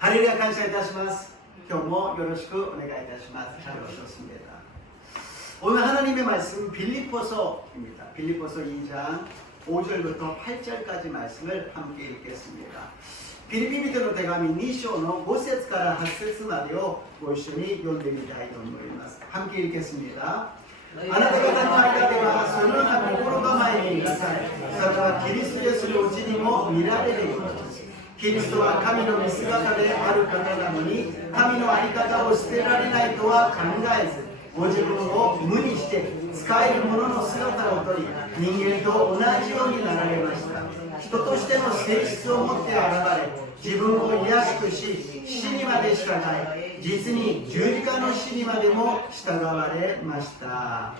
할렐루야 감사합니다. 今日もよろしくお願いいたします. 잘 오셨습니다. 오늘 하나님의 말씀 빌립보서입니다. 빌립보서 2장 5절부터 8절까지 말씀을 함께 읽겠습니다. ピリピ人の手紙2章の5節から8節までをご一緒に読んでみたいと思います. 함께 읽겠습니다. あなた方の間ではそのような心構えになさい。それはキリストイエスのうちにも見られることです。キリストは神の見姿である方なのに、神の在り方を捨てられないとは考えず、ご自分を無にして使える者の姿をとり、人間と同じようになられました。人としての性質を持って現れ、自分を卑しくし、死にまで従い、実に十字架の死にまでも従われました。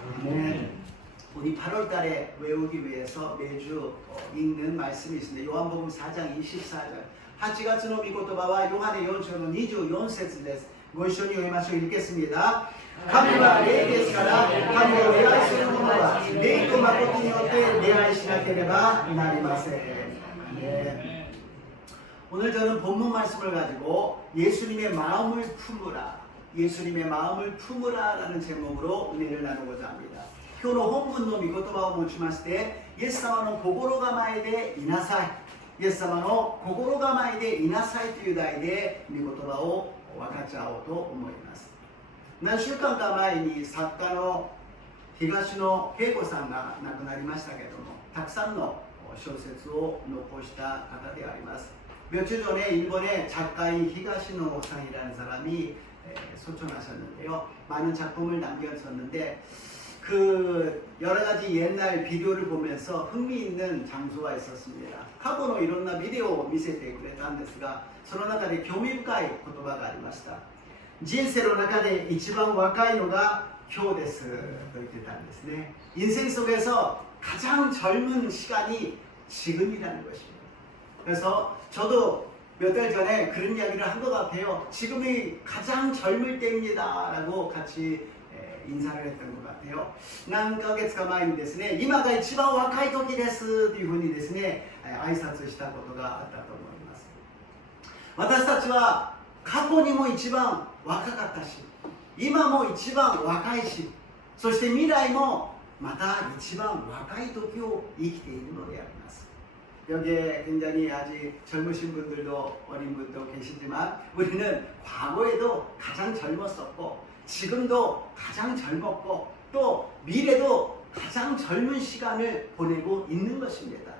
우리 8월달에 외우기 위해서 매주 읽는 말씀이 있습니다. 요한복음 4장 24절. 8月の御言葉はヨハネ4章の24節です。ご一緒に読みましょう。읽겠습니다. 神は霊ですから、神を礼拝する者は霊と誠によって礼拝しなければなりません。오늘 저는 본문 말씀을 가지고 예수님의 마음을 품으라, 예수님의 마음을 품으라라는 제목으로 은혜를 나누고자 합니다. 今日の本文の御言葉を持ちまして、イエス様の心構えでいなさい、イエス様の心構えでいなさいという題で御言葉を分かち合おうと思います。何週間か前に作家の東野圭子さんが亡くなりましたけれども、たくさんの小説を残した方であります。며칠 전에 일본의 작가인 히가시노상이라는 사람이 소천하셨는데요. 많은 작품을 남겼었는데 그 여러 가지 옛날 비디오를 보면서 흥미있는 장소가 있었습니다.過去のいろんなビデオを見せてくれたんですが、その中で興味深い言葉がありました。人生の中で一番若いのが今日ですと言ってたんですね。 인생 속에서 가장 젊은 시간이 지금이라는 것입니다. 그래서 저도 몇 달 전에 그런 이야기를 한 것 같아요. 지금이 가장 젊을 때입니다 라고 같이 인사를 했던 것 같아요. 何ヶ月か前にですね、今が一番若い時ですというふうにですね、挨拶したことがあったと思います。私たちは過去にも一番若かったし、今も一番若いし、そして未来もまた一番若い時を生きているのであります。 여기에 굉장히 아직 젊으신 분들도 어린 분도 계시지만 우리는 과거에도 가장 젊었었고 지금도 가장 젊었고 또 미래도 가장 젊은 시간을 보내고 있는 것입니다.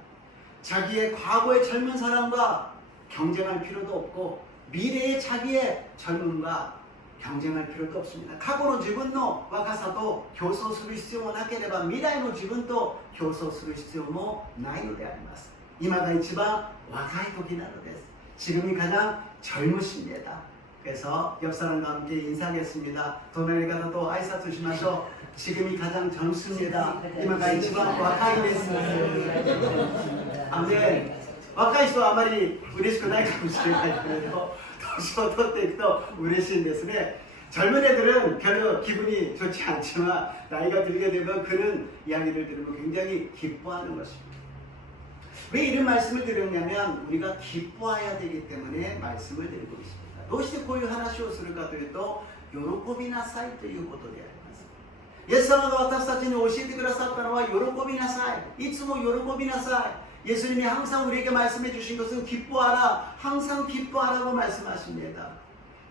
자기의 과거의 젊은 사람과 경쟁할 필요도 없고 미래의 자기의 젊음과 경쟁할 필요도 없습니다. 過去の自分の若さと競争する必要もなければ未来の自分と競争する必要もないのであります。 이마가 이치방 와카이 토기 나노데스. 지금이 가장 젊으십니다. 그래서 옆 사람과 함께 인사하겠습니다. 도나리 가서 또 아이사츠 시마쇼. 지금이 가장 젊습니다. 이마가 이치방 와카이 데스. 아멘. 와카이人はあまり嬉しくないかもしれないけれど、年を取っていくと嬉しいんですね。 젊은 애들은 별로 기분이 좋지 않지만 나이가 들게 되면 그런 이야기를 들으면 굉장히 기뻐하는 것입니다. 왜 이런 말씀을 드렸냐면 우리가 기뻐해야 되기 때문에 말씀을 드리고 있습니다. どうしてこういう話をするかというと、喜びなさいということであります。イエス様が私たちに教えてくださったのは喜びなさい。いつも喜びなさい。 예수님이 항상 우리에게 말씀해 주신 것은 기뻐하라. 항상 기뻐하라고 말씀하십니다.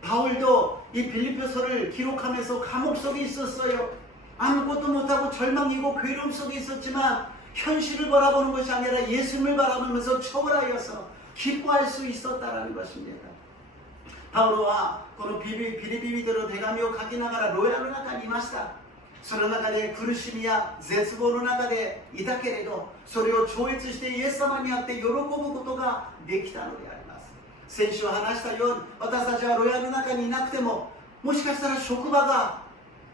바울도 이 빌립보서를 기록하면서 감옥 속에 있었어요. 아무것도 못하고 절망이고 괴로움 속에 있었지만 현실을 바라보는 것이 아니라 예수님을 바라보면서 처벌하여서 기뻐할 수 있었다라는 것입니다. 바울은 このピリピ人の手紙を書きながら牢屋の中にいました。その中で苦しみや絶望の中でいたけれど、それを超越してイエス様にあって喜ぶことができたのであります。先週話したように、私たちは牢屋の中にいなくても、もしかしたら職場が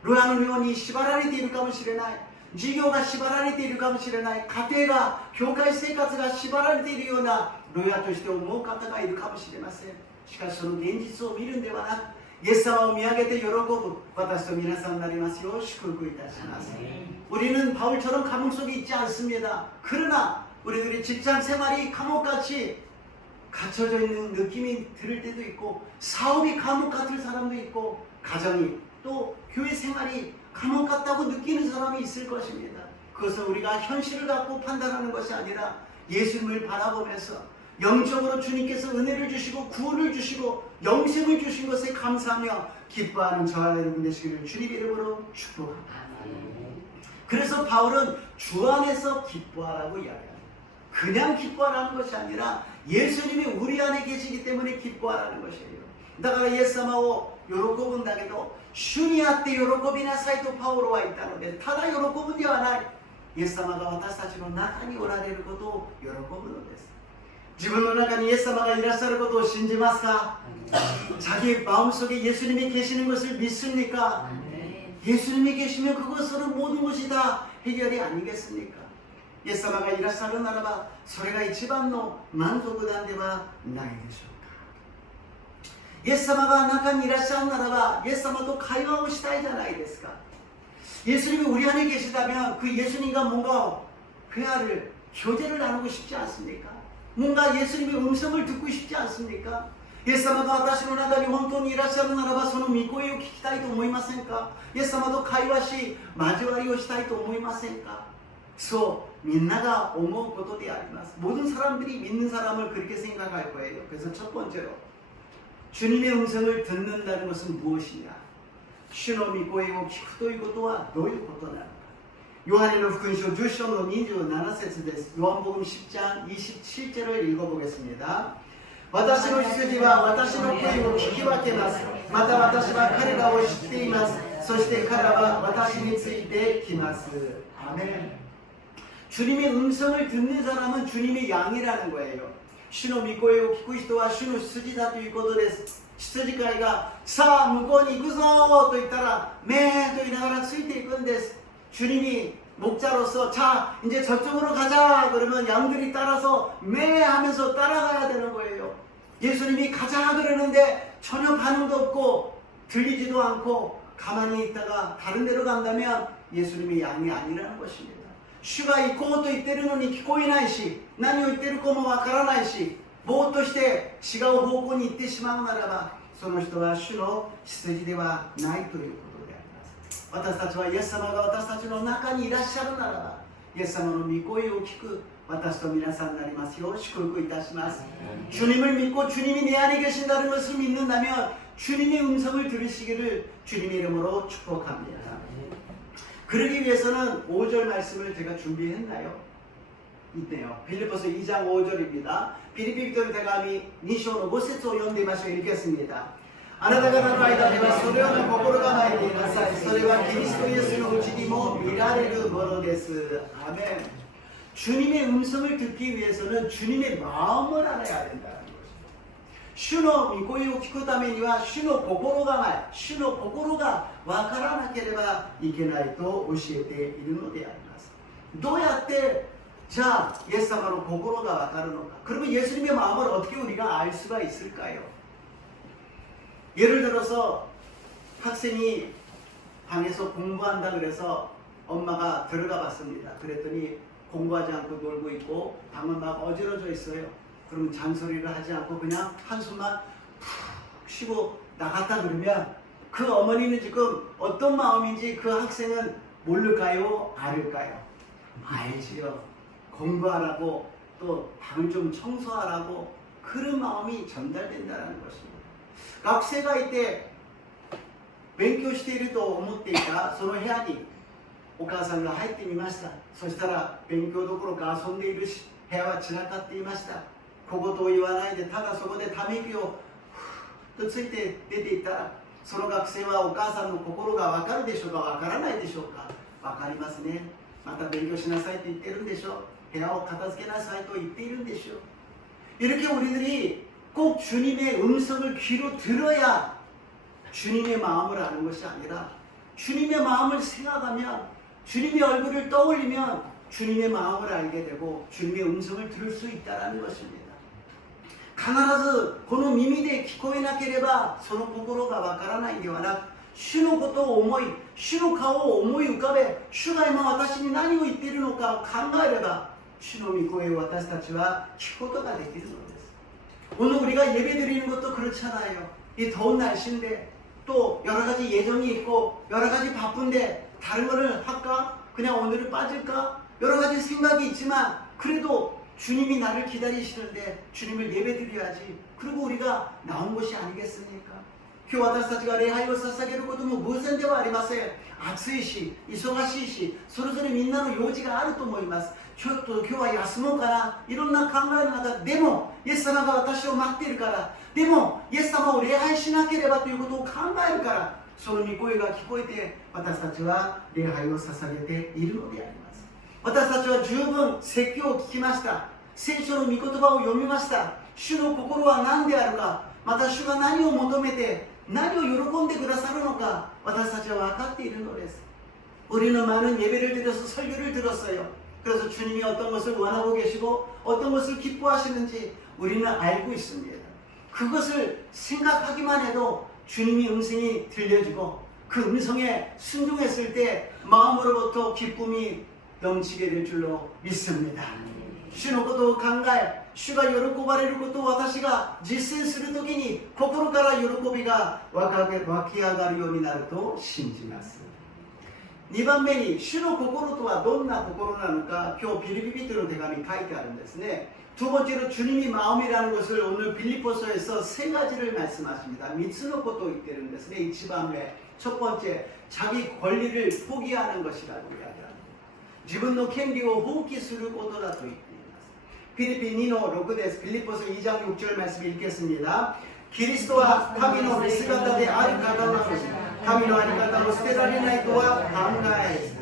牢屋のように縛られているかもしれない。 事業が縛られているかもしれない。家庭が、教会生活が縛られているような牢屋として思う方がいるかもしれません。しかしその現実を見るんではなく、イエス様を見上げて喜ぶ私と皆さんになりますよう祝福いたします。 우리는 바울처럼 감옥 속에 있지 않습니다. 그러나 우리들의 직장 생활이 감옥같이 갇혀져 있는 느낌이 들을 때도 있고, 사업이 감옥 같을 사람도 있고, 가정이 또 교회 생활이 감옥 같다고 느끼는 사람이 있을 것입니다. 그것은 우리가 현실을 갖고 판단하는 것이 아니라 예수님을 바라보면서 영적으로 주님께서 은혜를 주시고 구원을 주시고 영생을 주신 것에 감사하며 기뻐하는 저와 여러분 되시기를 주님 이름으로 축복합니다. 그래서 바울은 주 안에서 기뻐하라고 이야기합니다. 그냥 기뻐하라는 것이 아니라 예수님이 우리 안에 계시기 때문에 기뻐하라는 것이에요. だからイエス様を喜ぶんだけど、主にあって喜びなさいとパウロは言ったので、ただ喜ぶんではない。イエス様が私たちの中におられることを喜ぶのです。自分の中にイエス様がいらっしゃることを信じますか? 자기 마음속에 예수님이 계시는 것을 믿습니까? 예수님이 계시면 그것으로 모든 것이 다 해결이 아니겠습니까? イエス様がいらっしゃるならば、それが一番の満足なんではないでしょうか。イエス様が中にいらっしゃるならば、イエス様と会話をしたいじゃないですか。 예수님이 우리 안에 계시다면 그 예수님과 뭔가 회화를, 교제를 나누고 싶지 않습니까? 뭔가 예수님의 음성을 듣고 싶지 않습니까? イエス様が私の中に本当にいらっしゃるならば、その御声を聞きたいと思いませんか? イエス様と会話し、交わりをしたいと思いませんか? 민나가思うことであります. 모든 사람들이 믿는 사람을 그렇게 생각할 거예요. 그래서 첫 번째로 주님의 음성을 듣는다는 것은 무엇이냐? 主の御声を聞くということはどういうことなのか。ヨハネの福音書10章の27節です。ヨハン복음 10장 27절을 읽어보겠습니다. 私の羊は私の声を聞き分けます。また私は彼らを知っています。そして彼らは私についてきます。아멘. 주님의 음성을 듣는 사람은 주님의 양이라는 거예요. 主の御声を聞く人は主の羊だということです。羊飼いがさあ向こうに行くぞと言ったらメーと言いながらついていくんです。 주님이 목자로서 자 이제 저쪽으로 가자 그러면 양들이 따라서 메 하면서 따라가야 되는 거예요. 예수님이 가자 그러는데 전혀 반응도 없고 들리지도 않고 가만히 있다가 다른 데로 간다면 예수님의 양이 아니라는 것입니다. 主が行こうと言ってるのに聞こえないし、何を言ってるかもわからないし、ぼーっとして違う方向に行ってしまうならば、その人は主の羊ではないということであります。私たちはイエス様が私たちの中にいらっしゃるならば、イエス様の御声を聞く私と皆さんになりますよう祝福いたします。 주님을 믿고 주님이 내 안에 계신다는 것을 믿는다면 주님의 음성을 들으시기를 주님의 이름으로 축복합니다. 그러기 위해서는 5절 말씀을 제가 준비했나요? 있네요. 빌립보서 2장 5절입니다. 빌립보人手紙2章の5節を読んでみましょう。읽겠습니다. あなた方の間ではそのような心構えていなさい。それはキリストイエスのうちにも見られるものです. 아멘. 주님의 음성을 듣기 위해서는 주님의 마음을 알아야 된다는 것입니다. 主の御声を聞くためには主の心構え、主の心がわからなければいけないと教えているのであります。どうやってじゃあイエス様の心がわかるのか。 그러면 예수님의 마음을 어떻게 우리가 알 수가 있을까요? 예를 들어서 학생이 방에서 공부한다 그래서 엄마가 들어가 봤습니다. 그랬더니 공부하지 않고 놀고 있고 방은 막 어지러져 있어요. 그럼 잔소리를 하지 않고 그냥 한숨만 푹 쉬고 나갔다 그러면 그 어머니는 지금 어떤 마음인지 그 학생은 모를까요? 알을까요? 알지요. 공부하라고 또 방을 좀 청소하라고 그런 마음이 전달된다는 것입니다. 学生がいて勉強していると思っていたその部屋にお母さんが入ってみました。そしたら勉強どころか遊んでいるし部屋は散らかっていました。小言を言わないでただそこでため息をふーっとついて出ていったら、その学生はお母さんの心が分かるでしょうか分からないでしょうか。分かりますね。また勉強しなさいと言ってるんでしょう。部屋を片付けなさいと言っているんでしょう。 이렇게 우리들이 꼭 주님의 음성을 귀로 들어야 주님의 마음을 아는 것이 아니라 주님의 마음을 생각하면 주님의 얼굴을 떠올리면 주님의 마음을 알게 되고 주님의 음성을 들을 수 있다는 것입니다. 必ずこの耳で聞こえなければその心がわからないではなく、主のことを思い、主の顔を思い浮かべ、主が今私に何を言っているのかを考えれば主の御声を私たちは聞くことができるのです。 오늘 우리가 예배 드리는 것도 그렇잖아요. 이 더운 날씨인데 또 여러 가지 예정이 있고 여러 가지 바쁜데 다른 거를 할까? 그냥 오늘은 빠질까? 여러 가지 생각이 있지만 그래도 주님이 나를 기다리시는데 주님을 예배 드려야지. 그리고 우리가 나온 것이 아니겠습니까? 今日私たちが礼拝を捧げることも偶然ではありません。暑いし、忙しいし、それぞれみんなの用事があると思います。ちょっと今日は休もうかな、いろんな考えの中でもイエス様が私を待っているから、でもイエス様を礼拝しなければということを考えるから、その御声が聞こえて私たちは礼拝を捧げているのであります。私たちは十分説教を聞きました。聖書の御言葉を読みました。主の心は何であるか、また主が何を求めて何を喜んでくださるのか、私たちは分かっているのです。 우리는 많은 예배를 드려서 설교를 들었어요. 그래서 주님이 어떤 것을 원하고 계시고 어떤 것을 기뻐하시는지 우리는 알고 있습니다. 그것을 생각하기만 해도 주님이 음성이 들려지고 그 음성에 순종했을 때 마음으로부터 기쁨이 넘치게 될 줄로 믿습니다. 主のことを考え、主が喜ばれることを私が実践するときに心から喜びが湧き上がるようになると信じます。2番目に主の心とはどんな心なのか、今日ピリピ人の手紙に書いてあるんですね。 두 번째로 주님이 마음이라는 것을 오늘 빌립보서에서 세 가지를 말씀하십니다. 3つのことを言ってるんですね。 一番目、첫 번째, 자기 권리를 포기하는 것이라고 이야기합니다. 自分の権利を放棄することだと言っています。 필리핀 2の6です。 빌립보서 2장 6절 말씀 읽겠습니다. 그리스도와神の見姿である方なのです。神のあり方を捨てられないとは考えず。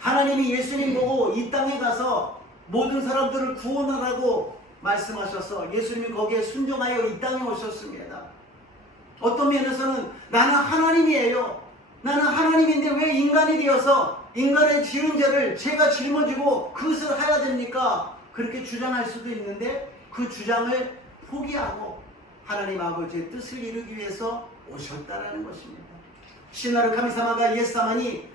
하나님이 예수님 보고 이 땅에 가서 모든 사람들을 구원하라고 말씀하셔서 예수님이 거기에 순종하여 이 땅에 오셨습니다. 어떤 면에서는 나는 하나님이에요. 나는 하나님인데 왜 인간이 되어서 인간의 지은 죄를 제가 짊어지고 그것을 해야 됩니까? 그렇게 주장할 수도 있는데 그 주장을 포기하고 하나님 아버지의 뜻을 이루기 위해서 오셨다라는 것입니다. 신나를神様がイエス様に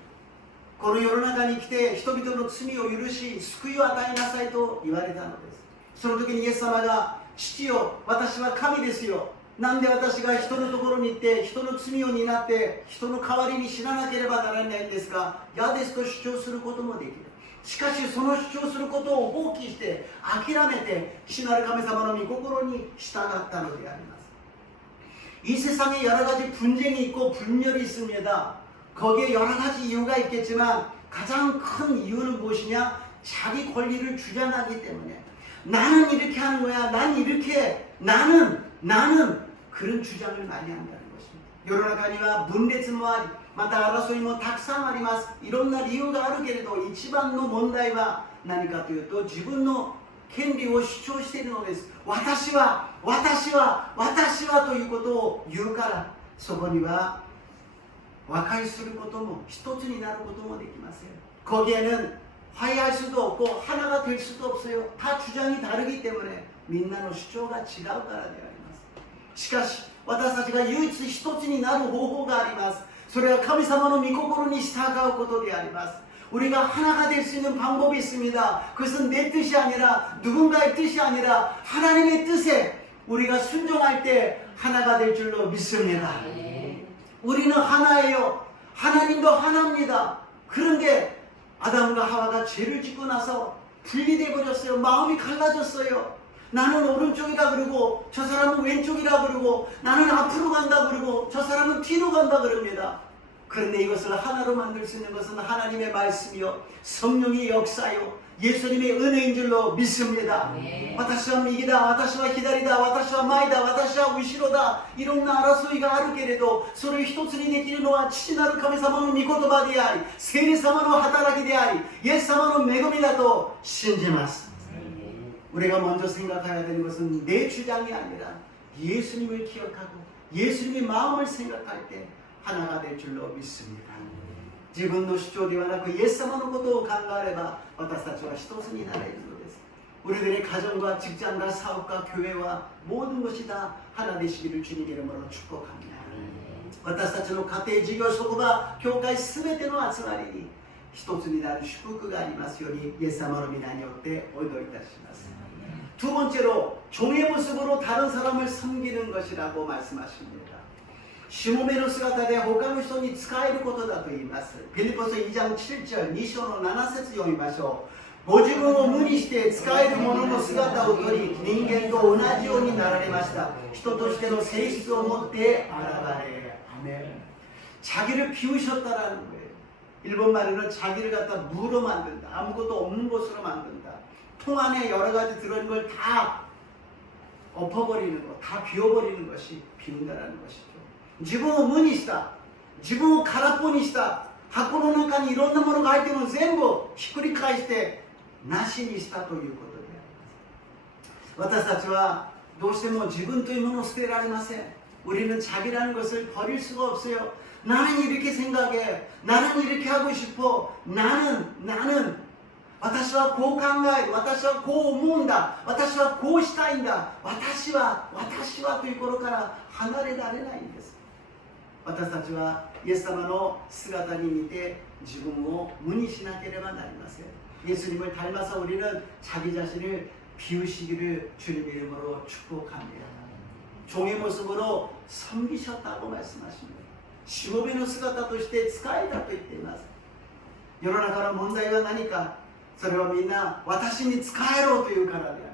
この世の中に来て人々の罪を許し救いを与えなさいと言われたのです。その時にイエス様が父よ、私は神ですよ。なんで私が人のところに行って人の罪を担って人の代わりに死ななければならないんですか、嫌ですと主張することもできる。しかしその主張することを放棄して諦めて主なる神様の御心に従ったのであります。이 세상에 여러 가지 분쟁이 있고 분열이 있습니다. 거기에 여러 가지 이유가 있겠지만 가장 큰 이유는 무엇이냐? 자기 권리를 주장하기 때문에 나는 이렇게 하는 거야, 난 이렇게, 나는 그런 주장을 많이 한다는 것입니다. 世の中には分裂もあり、また争いもたくさんあります。いろんな理由があるけれど一番の問題は何かというと自分の権利を主張しているのです。私はということを言うから、そこには和解することも一つになることもできません。 거기에는 화해할 수도 없고 하나가 될 수도 없어요. 다 주장이 다르기 때문에 민나노 주張が違うからであります。しかし私たちが唯一一つになる方法があります。それは神様の御心に従うことであります。 우리가 하나가 될 수 있는 방법이 있습니다. 그것은 내 뜻이 아니라 누군가의 뜻이 아니라 하나님의 뜻에 우리가 순종할 때 하나가 될 줄로 믿습니다. 우리는 하나예요. 하나님도 하나입니다. 그런데 아담과 하와가 죄를 짓고 나서 분리돼 버렸어요. 마음이 갈라졌어요. 나는 오른쪽이다 그러고 저 사람은 왼쪽이다 그러고 나는 앞으로 간다 그러고 저 사람은 뒤로 간다 그럽니다. 그런데 이것을 하나로 만들 수 있는 것은 하나님의 말씀이요 성령의 역사요 예수님의 은혜인 줄로 믿습니다. 私は右だ、私は左だ、私は前だ、私は後ろだ、いろんな争いがあるけれどそれを一つにできるのは父なる神様の御言葉であり聖霊様の働きでありイエス様の恵みだと信じます。 우리가 먼저 생각해야 되는 것은 내 주장이 아니라 예수님을 기억하고 예수님의 마음을 생각할 때 하나가 될 줄로 믿습니다. 自分の主張ではなくイエス様のことを考えれば私たちは一つになれるのです。 우리들의 가정과 직장과 사업과 교회와 모든 것이 다 하나 되시기를 주님 이름으로 축복합니다. 私たちの家庭事業職場教会すべての集まりに一つになる祝福がありますようにイエス様の皆によってお祈りいたします。두 번째로 종의 모습으로 다른 사람을 섬기는 것이라고 말씀하십니다. 시모메의姿で他の人に仕えることだと言います。ピリポス2章7節2章の7節読みましょう。ご自分を無にして仕える者の姿をとり、人間と同じようになられました。人としての性質を持って現れ。아멘. 자기를 비우셨다라는 거예요. 일본 말로는 자기를 갖다 무로 만든다. 아무것도 없는 곳으로 만든다. 통 안에 여러 가지 들어있는 걸 다 엎어버리는 것, 다 비워버리는 것이 비운다라는 것이죠. 自分を無にした。自分を空っぽにした。箱の中にいろんなものが入っても全部ひっくり返してなしにしたということであります。私たちはどうしても自分というものを捨てられません。 우리는 자기라는 것을 버릴 수가 없어요. 나는 이렇게 생각해. 나는 이렇게 하고 싶어. 나는 私はこう考える。私はこう思うんだ。私はこうしたいんだ。私はという頃から離れられないんです。私たちはイエス様の姿に見て自分を無にしなければなりません。 예수님을 닮아서 우리는 자기 자신을 비우시기를 주님의 이름으로 축복합니다. 종의 모습으로 섬기셨다고 말씀하십니다. 시모베의姿として仕えたと言っています。世の中の問題が何か、それはみんな私に仕えろというからでありま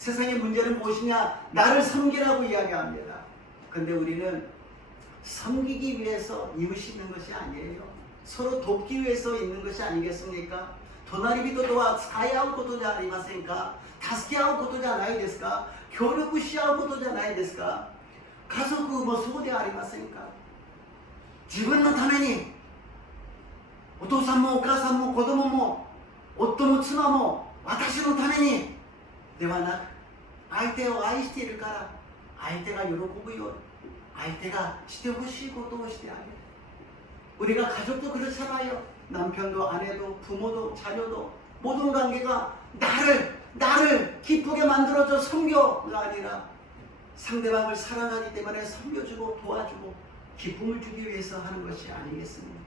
す。 세상의 문제는 무엇이냐? 나를 섬기라고 이야기합니다. 그런데 우리는 섬기기 위해서 이웃이 있는 것이 아니에요. 서로 돕기 위해서 있는 것이 아니겠습니까? 隣人とは使い合うことじゃありませんか？助け合うことじゃないですか？協力し合うことじゃないですか？家族もそうではありませんか？自分のためにお父さんもお母さんも子供も夫も妻も私のためにではなく、相手を愛しているから相手が喜ぶように相手がしてほしいことをしてあげる。 우리가 가족도 그렇잖아요. 남편도 아내도 부모도 자녀도 모든 관계가 나를 기쁘게 만들어줘 섬겨가 아니라 상대방을 사랑하기 때문에 섬겨주고 도와주고 기쁨을 주기 위해서 하는 것이 아니겠습니까?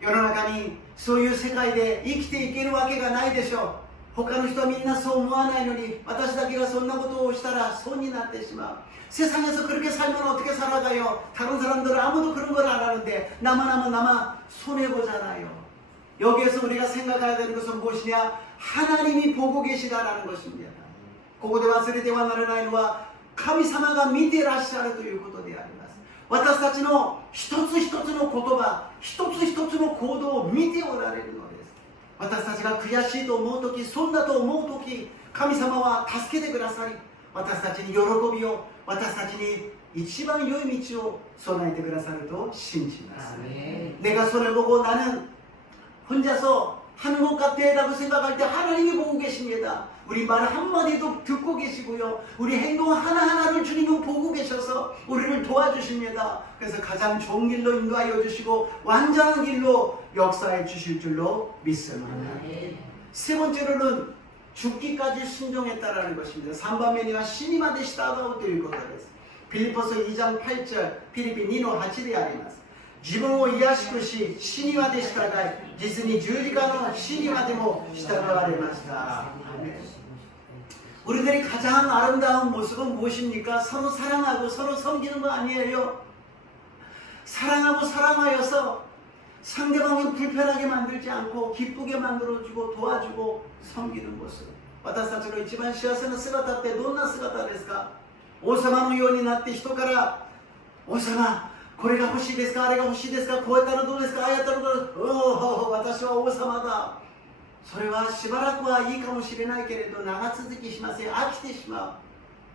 世の中にそういう世界で生きていけるわけがないでしょう。他の人はみんなそう思わないのに私だけがそんなことをしたら損になってしまう。 세상에서 그렇게 살면 어떻게 살아가요? 다른 사람들은 아무도 그런 걸 안 하는데 나만 손해보잖아요. 여기에서 우리가 생각해야 되는 것은 무엇이냐? 하나님이 보고 계시다라는 것입니다. ここで忘れてはならないのは神様が見てらっしゃるということであります。私たちの一つ一つの言葉、一つ一つの行動を見ておられるのです。私たちが悔しいと思うとき、損だと思うとき、神様は助けてくださり、私たちに喜びを、私たちに一番良い道を備えてくださると信じます。 내가 손을 보고 나는 혼자서 하는 것 같아라고 생각할 때 하나님이 보고 계십니다. 우리 말 한마디도 듣고 계시고요. 우리 행동 하나하나를 주님은 보고 계셔서 우리를 도와주십니다. 그래서 가장 좋은 길로 인도하여 주시고 완전한 길로 역사해 주실 줄로 믿습니다. 세 번째로는 죽기까지 순종했다라는 것입니다. 3番目には死にまで従うということです。 빌립보서 2장 8절 피리피 2の8であります。 自分を卑しくし死にまで従い実に十字架の死にまでも従われました。 우리들이 가장 아름다운 모습은 무엇입니까? 서로 사랑하고 서로 섬기는 거 아니에요? 사랑하고 사랑하여서 상대방을 불편하게 만들지 않고 기쁘게 만들어주고 도와주고 섬기는 모습. 私たちの一番幸せな姿ってどんな姿ですか？王様のようになって人から王様これが欲しいですか？あれが欲しいですか？こうやったらどうですか？ああやったらどうですか？おお、私は王様だ。それはしばらくはいいかもしれないけれど長続きしません。飽きてしま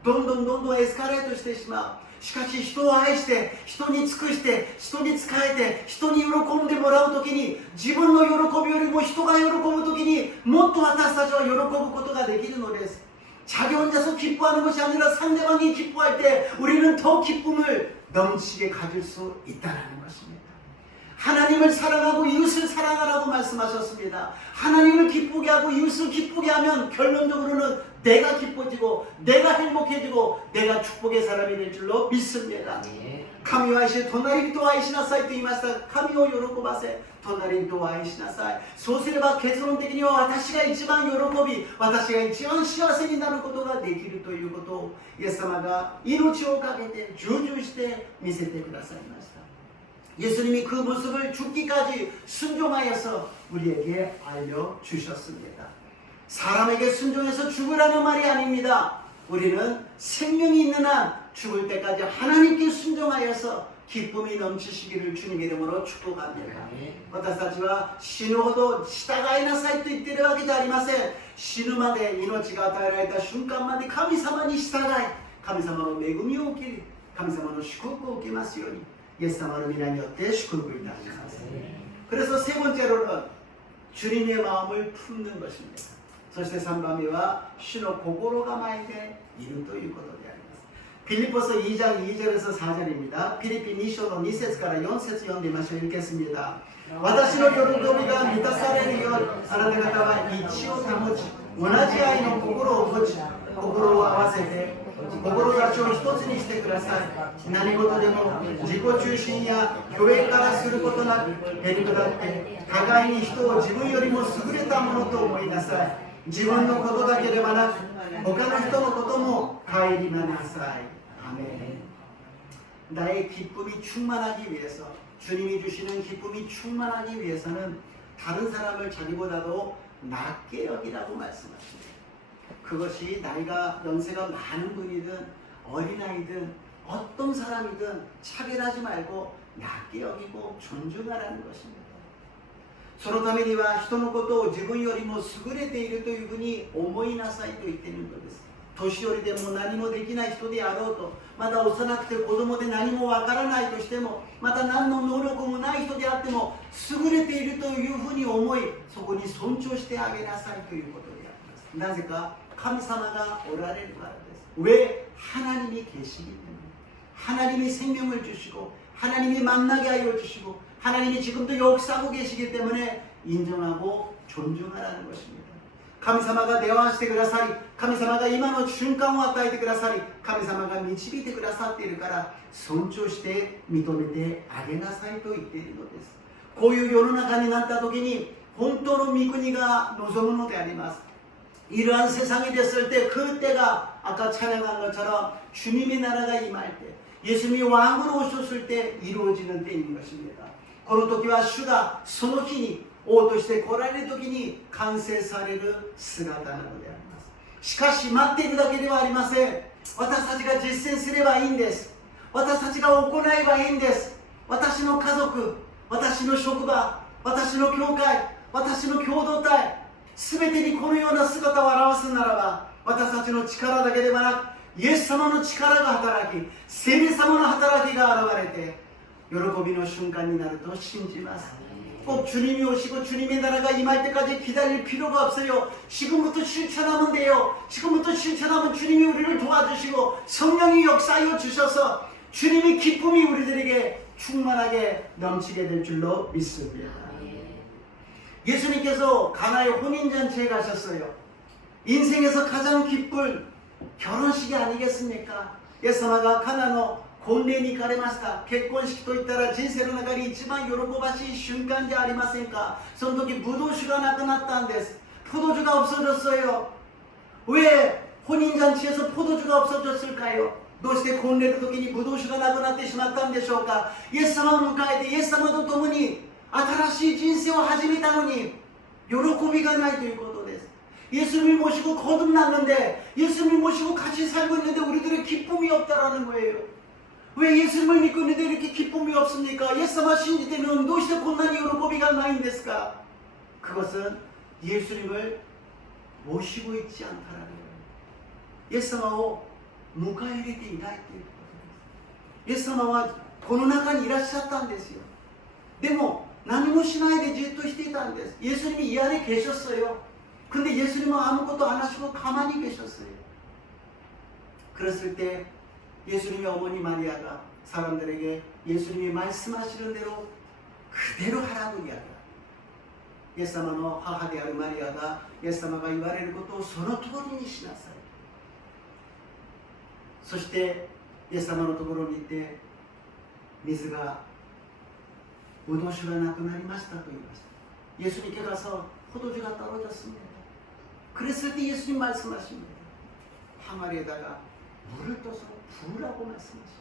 う。どんどんエスカレートしてしまう。しかし人を愛して人に尽くして人に仕えて人に喜んでもらうときに自分の喜びよりも人が喜ぶときにもっと私たちは喜ぶことができるのです。 자기 혼자서 기뻐하는 것이 아니라 상대방이 기뻐할 때 우리는 더 기쁨을 넘치게 가질 수 있다는 것입니다. 하나님을 사랑하고 이웃을 사랑하라고 말씀하셨습니다. 하나님을 기쁘게 하고 이웃을 기쁘게 하면 결론적으로는 내가 기뻐지고 내가 행복해지고 내가 축복의 사람이 될 줄로 믿습니다. 神を愛し隣人を愛しなさいと言いました。神を喜ばせ隣人を愛しなさい。そうすれば結論的には私が一番喜び、私が一番幸せになることができるということをイエス様が命をかけて成就して見せてくださいました。 예수님이 그 모습을 죽기까지 순종하여서 우리에게 알려주셨습니다. 사람에게 순종해서 죽으라는 말이 아닙니다. 우리는 생명이 있는 한 죽을 때까지 하나님께 순종하여서 기쁨이 넘치시기를 주님의 이름으로 축복합니다. 私たちは死ぬほど従いなさいと言っているわけではありません。死ぬまで命が与えられた瞬間まで神様に従い、神様の恵みを受け、神様の祝福を受けますように 예수님의 이름에 요때 축복을 드립니다. 그래서 세 번째로는 주님의 마음을 품는 것입니다. そして3番目は主の心構えでいるということであります。 빌립보서 2장 2절에서 4절입니다. 필리핀 2장 2節から 4節読んでみましょう。 읽겠습니다. 私の喜びが満たされるようあなた方は一致を保ち同じ愛の心を持ち心を合わせて 志を一つにしてください。何事でも自己中心や虚栄からすることなくへりくだって互いに人を自分よりも優れたものと思いなさい。自分のことだけではなく他の人のことも顧みなさい。 아멘. 나의 기쁨이 충만하기 위해서 주님이 주시는 기쁨이 충만하기 위해서는 다른 사람을 자기보다도 낮게 여기라고 말씀하십니다. 그것이 나이가 연세가 많은 분이든 어린아이든 어떤 사람이든 차별하지 말고 낮게 여기고 존중하라는 것입니다. そのためには人のことを自分よりも優れているというふうに思いなさいと言っているのです。年寄りでも何もできない人であろうと、まだ幼くて子供で何もわからないとしても、また何の能力もない人であっても優れているというふうに思い、そこに尊重してあげなさいということであります。なぜか神様がおられるからです。왜 하나님이 계시기 때문에 하나님이 생명을 주시고 하나님이 만나게 하여 주시고 하나님이 지금도 역사하고 계시기 때문에 인정하고 존중하라는 것입니다. 神様が出会わせてくださり、神様が今の瞬間を与えてくださり、神様が導いてくださっているから尊重して認めてあげなさいと言っているのです。こういう世の中になった時に本当の御国が望むのであります。 이러한 세상이 됐을 때 그때가 아까 찬양한 것처럼 주님의 나라가 임할 때 예수님이 왕으로 오셨을 때 이루어지는 때인 것입니다. この時は主がその日に王として来られる時に完成される姿なのであります。しかし待っているだけではありません。私たちが実践すればいいんです。私たちが行えばいいんです。私の家族、私の職場、私の教会、私の共同体 すべてにこのような姿を表すならば私たちの力だけではなくイエス様の力が働き聖霊様の働きが現れて喜びの瞬間になると信じます。 꼭 주님이 오시고 주님의 나라가 임할 때까지 기다릴 필요가 없어요. 지금부터 실천하면 돼요. 지금부터 실천하면 주님이 우리를 도와주시고 성령이 역사하여 주셔서 주님의 기쁨이 우리들에게 충만하게 넘치게 될 줄로 믿습니다. 예수님께서 가나의 혼인잔치에 가셨어요. 인생에서 가장 기쁠 결혼식이 아니겠습니까? 예수님가 가나의 婚礼に行かれました。結婚式といったら人生の中で一番喜ばしい瞬間じゃありませんか。その時ブドウ酒がなくなったんです。 포도주가 없어졌어요. 왜 혼인잔치에서 포도주가 없어졌을까요? どうして婚礼の時にブドウ酒がなくなってしまったんでしょうか。イエス様を迎えてイエス様と共に新しい人生を始めたのに喜びがないということです。 예수님을 모시고 거듭났는데 예수님을 모시고 같이 살고 있는데 우리들의 기쁨이 없다라는 거예요. 왜 예수님을 믿고 있는데 이렇게 기쁨이 없습니까? 예수님을 신지되는 どうして こんなに喜びがないんですか? 그것은 예수님을 모시고 있지 않다라는 거예요. 예수님을 迎え入れていないということです。 예수님은 この中にいらっしゃったんですよ。でも何もしないでじっとしていたんです。 예수님이 이 안에 계셨어요. 근데 예수님은 아무것도 안 하시고 가만히 계셨어요. 그랬을 때 예수님의 어머니 마리아가 사람들에게 예수님이 말씀하시는 대로 그대로 하라고 이야기합니다. イエス様の母であるマリアがイエス様が言われることをその通りにしなさい。そしてイエス様のところに行って水がブドウ酒がなくなりましたと言いました. 예수님께 가서 포도주가 떨어졌습니다. 그랬을 때 예수님 말씀하십니다. 항아리에다가 물을 떠서 부으라고 말씀하십니다.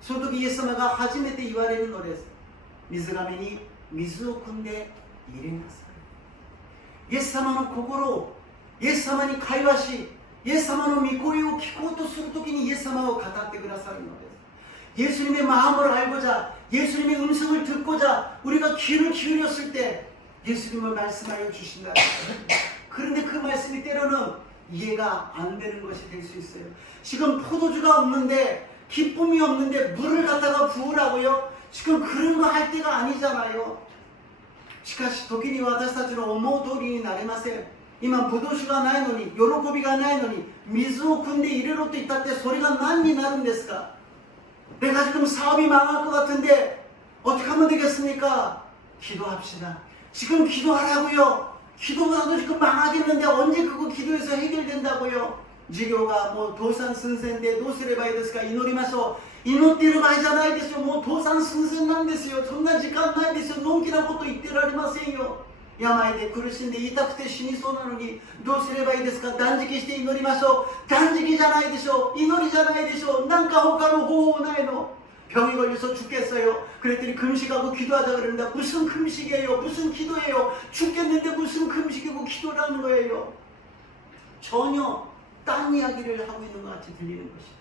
その時イエス様が初めて言われるのです。水がめに水を汲んで入れなさい。イエス様の心をイエス様に会話し、イエス様の御声を聞こうとするときにイエス様を語ってくださるのです。 예수님의 마음을 알고자, 예수님의 음성을 듣고자 우리가 귀를 기울였을 때 예수님을 말씀하여 주신다. 그런데 그 말씀이 때로는 이해가 안 되는 것이 될 수 있어요. 지금 포도주가 없는데, 기쁨이 없는데 물을 갖다가 부으라고요? 지금 그런 거 할 때가 아니잖아요. しかし時に私たちの思う通りになれません。今ブドウ酒がないのに、喜びがないのに、水を汲んで入れろと言ったってそれが何になるんですか? 내가 지금 사업이 망할 것 같은데 어떻게 하면 되겠습니까? 기도합시다. 지금 기도하라고요. 기도하도 지금 망하겠는데 언제 그거 기도해서 해결된다고요? 지교가 뭐 도산 선생인데 노스레바이 데스가 이노리마쇼 이노띠를 바이잖아요. 됐어요. 뭐 도산 선생なんですよ. 정말時間ないですよ. 논기나 것도 이때라리마세요. 病で苦しんで痛くて死にそうなのにどうすればいいですか? 단지기して祈りましょう. 단지기じゃないでしょ. 祈りじゃないでしょ. 뭔가 호가로 호호ないの. 병이 걸려서 죽겠어요. 그랬더니 금식하고 기도하자 그럽니다. 무슨 금식이에요? 무슨 기도예요? 죽겠는데 무슨 금식이고 기도라는 거예요? 전혀 딴 이야기를 하고 있는 것 같이 들리는 것이죠.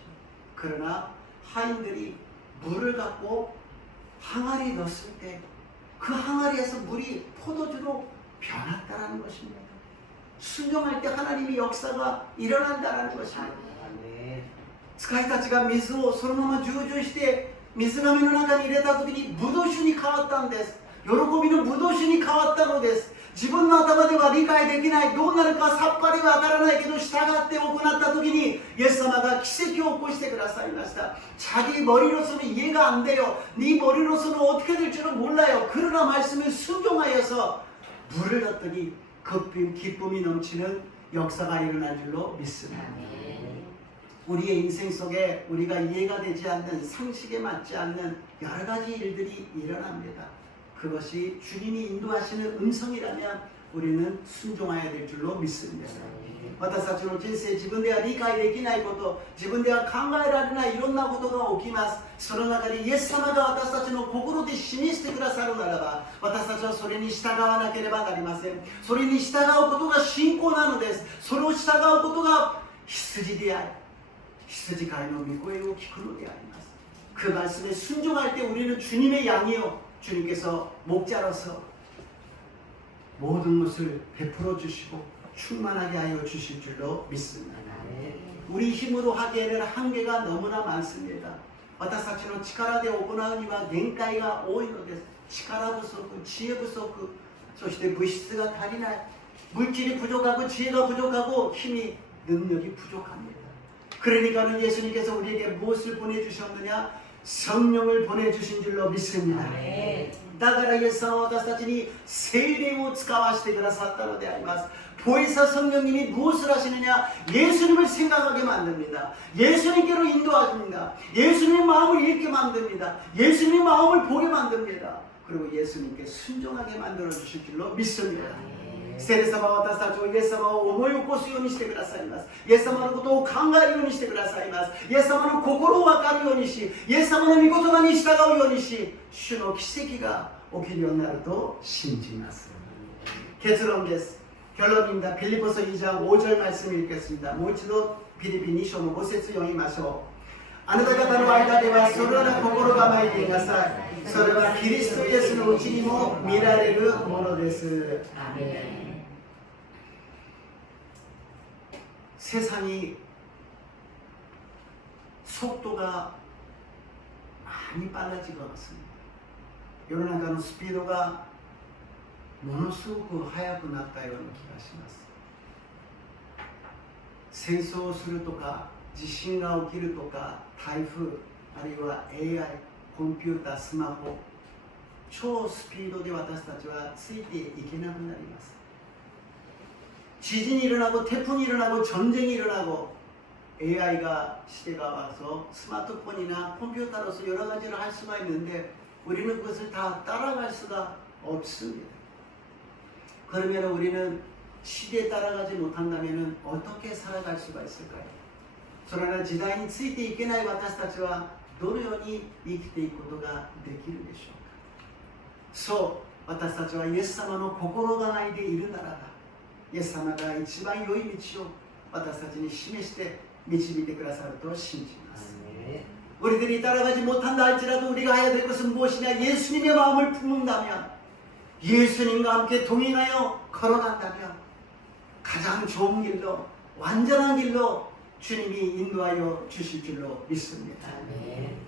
그러나 하인들이 물을 갖고 항아리에 넣었을 때 그 항아리에서 물이 포도주로 변했다라는 것입니다. 순종할 때 하나님의 역사가 일어난다라는 것입니다. 使いたちが水をそのまま従順して水がめの中に入れた時にブドウ酒に変わったんです。喜びのブドウ酒に変わったのです。自分の頭では理解できない、どうなるかさっぱりわからないけど従って行った時にイエス様が奇跡を起こしてくださいました。 자기 머리로서는 이해가 안 돼요. 네 머리로서는 어떻게 될 줄은 몰라요. 그러나 말씀을 순종하여서 물을 넣었더니 기쁨이 넘치는 역사가 일어날 줄로 믿습니다. 우리의 인생 속에 우리가 이해가 되지 않는, 상식에 맞지 않는 여러 가지 일들이 일어납니다. 그것이 주님이 인도하시는 음성이라면 우리는 순종해야 될 줄로 믿습니다. 私たちの人生、自分では理解できないこと、自分では考えられないいろんなことが起きます。その中でイエス様が私たちの心で示してくださるならば、私たちはそれに従わなければなりません。それに従うことが信仰なのです。それを従うことが羊であり、羊飼いの御声を聞くのであります。 그 말씀에 순종할 때 우리는 주님의 양이요, 주님께서 목자로서 모든 것을 베풀어 주시고 충만하게 하여 주실 줄로 믿습니다. 우리 힘으로 하기에는 한계가 너무나 많습니다. 私たちの力で行うには限界が多いのです。力不足、知恵不足、そして物質が足りない、물질이 부족하고 지혜가 부족하고 힘이 능력이 부족합니다. 그러니까는 예수님께서 우리에게 무엇을 보내주셨느냐? 성령을 보내주신 줄로 믿습니다. だからイエス様は私たちに聖霊を使わせてくださったのであります。 보혜사 성령님이 무엇을 하시느냐? 예수님을 생각하게 만듭니다. 예수님께로 인도하십니다. 예수님의 마음을 읽게 만듭니다. 예수님의 마음을 보게 만듭니다. 그리고 예수님께 순종하게 만들어 주실 줄로 믿습니다. 聖霊様は私たちをイエス様を思い起こすようにしてくださいます。イエス様のことを考えるようにしてくださいます。イエス様の心を分かるようにし、イエス様の御言葉に従うようにし、主の奇跡が起きるようになると信じます。結論です。 결론입니다. 빌립보서 2장 5절 말씀 읽겠습니다. もう一度 빌립보 2章の5節読みましょう。あなた方の間ではそのような心構えていなさい。それはキリストイエスのうちにも見られるものです。 세상이 속도가 많이 빨라진 것 같습니다. 世の中のスピードがものすごく速くなったような気がします。戦争をするとか、地震が起きるとか、台風、あるいは AI、コンピューター、スマホ、超スピードで私たちはついていけなくなります。 지진이 일어나고 태풍이 일어나고 전쟁이 일어나고 AI가 시대가 와서 스마트폰이나 컴퓨터로서 여러 가지를 할 수가 있는데 우리는 그것을 다 따라갈 수가 없습니다. 그러면 우리는 시대에 따라가지 못한다면 어떻게 살아갈 수가 있을까요? それら時代についていけない私たちはどのように生きていくことができるでしょうか。そう私たちはイエス様の心構えでいるならばイエス様が一番良い道を私たちに示して導いてくださると信じます。 우리들이 따라가지 못한다 할지라도 우리가 해야 될 것은 무엇이냐? 예수님의 마음을 품는다면 예수님과 함께 동행하여 걸어간다면 가장 좋은 길로 완전한 길로 주님이 인도하여 주실 줄로 믿습니다.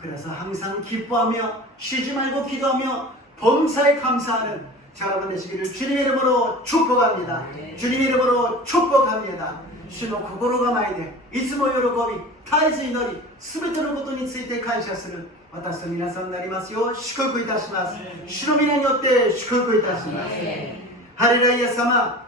그래서 항상 기뻐하며 쉬지 말고 기도하며 범사에 감사하는 자 여러분 되시기를 주님의 이름으로 축복합니다. 주님의 이름으로 축복합니다. 주の心構えでいつも喜び絶えず祈り全てのことについて感謝する私と皆さんになりますよう祝福いたします。主の皆によって祝福いたします。ハレルヤイエス様、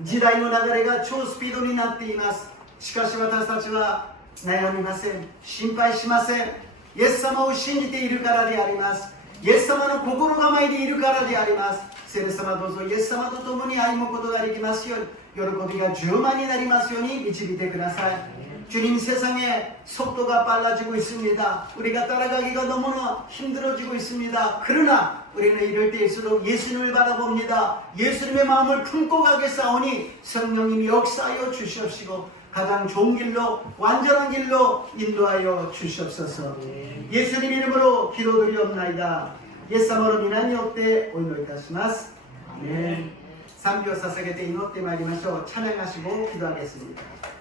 時代の流れが超スピードになっています。しかし私たちは悩みません、心配しません。イエス様を信じているからであります。イエス様の心構えでいるからであります。聖霊様どうぞイエス様と共に歩むことができますように喜びが充満になりますように導いてください。 주님 세상에 속도가 빨라지고 있습니다. 우리가 따라가기가 너무나 힘들어지고 있습니다. 그러나 우리는 이럴 때일수록 예수님을 바라봅니다. 예수님의 마음을 품고 가겠사오니 성령님이 역사하여 주시옵시고 가장 좋은 길로 완전한 길로 인도하여 주시옵소서. 예수님 이름으로 기도드리옵나이다. 예수님으로 민한 역대 오인도이타시마스. 아멘. 賛美を捧げて祈ってまいりましょう。찬양하시고 기도하겠습니다.